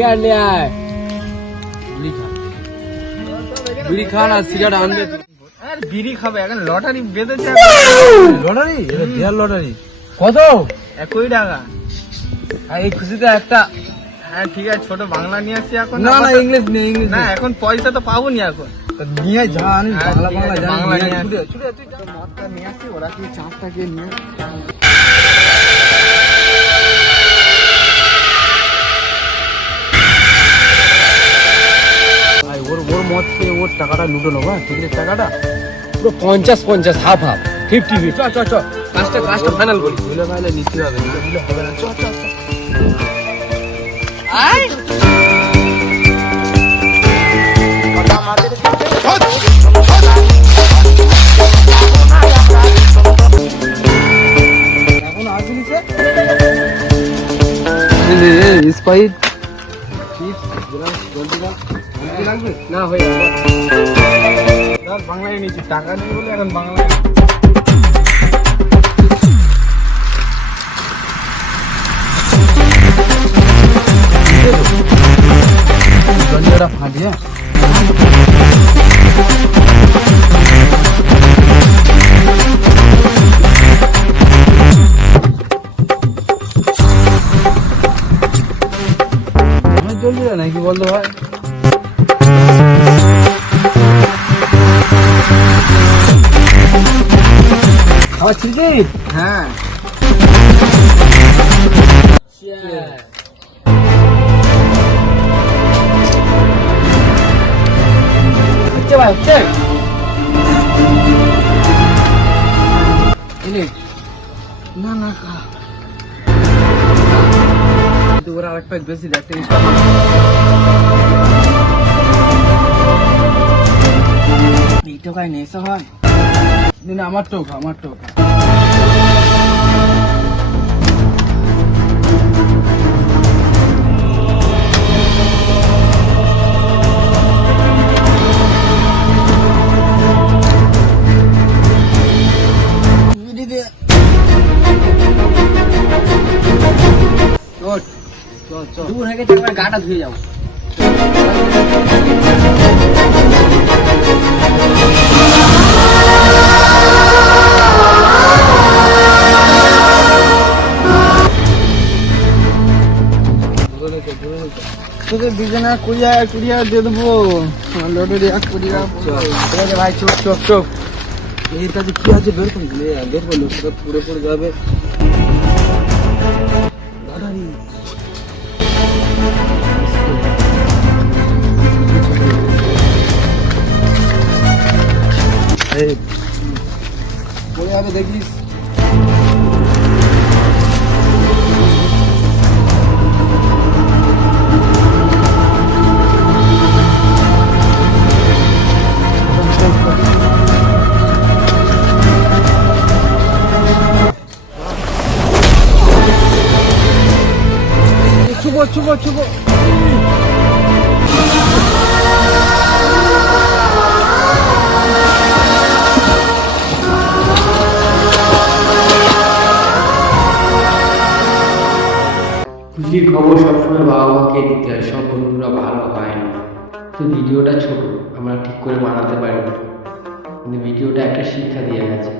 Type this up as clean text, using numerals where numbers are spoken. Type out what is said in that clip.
Cigarette নিয়ে আয়। বিড়ি খা না, সিগারেট আনবে। আর বিড়ি খাবে এখন লটারি বেঁধেছে। লটারি? এটা বিয়ার লটারি। কত? 1 টাকা। আর এই খুশিতে একটা। হ্যাঁ ঠিক আছে, ছোট বাংলা নিয়ে আসছি এখন। না না, ইংলিশ নেই, ইংলিশ না, এখন পয়সা তো পাবো নি এখন। নিয়ে যা, আমি বাংলা বাংলা জানি। বাংলা নিয়ে আসি। তুই মদটা নিয়ে আসি, ওরা কি চাপটা কে নিয়ে ওর মদ খেয়ে ওর টাকাটা লুটো নেবো। টিকিটের টাকাটা পুরো 50-50, হাফ হাফ, 50-50। চ চ চ, কাজটা ফাইনাল করি। ধুলে মাইলে নিতে হবে, দিলে হবে না। চ চ চ। আয় এখন আসবি সে স্পাইট চিপস জলদি লাগবে না? হয়ে যাবে। বাংলায় নিচ্ছি, টাকা নেই বলে এখন বাংলায়। জলদিটা ফাটিয়ে জলদি নাকি বলতো ভাই? খাওয়া ছিলছি? হ্যাঁ হচ্ছে ভাই, হচ্ছে। না না খা, কিন্তু ওরা আরেক প্যাক বেশি দেয়। এই টোকায় নেশা হয় না? আমার টোকা, আমার টোকা। দূর হয়ে গেছে, একবার গাটা ধুয়ে যাবো। তোদের দুজনে 20 দিয়ে দেবো। লটারি 20 ভাই। চোখ চোখ চোখ, এর কাছে কি আছে বের করে দিলে, বের করলো সেটা পুরো পড়ে যাবে। লটারি পড়ে যাবে, দেখিস। চুবো চুবো চুবো। খুশির খবর সবসময় বাবা মাকে দিতে হয়, সব বন্ধুরা ভালো হয় না। তো ভিডিওটা ছোট, আমরা ঠিক করে বানাতে পারিনি, কিন্তু ভিডিওটা একটা শিক্ষা দিয়ে গেছে।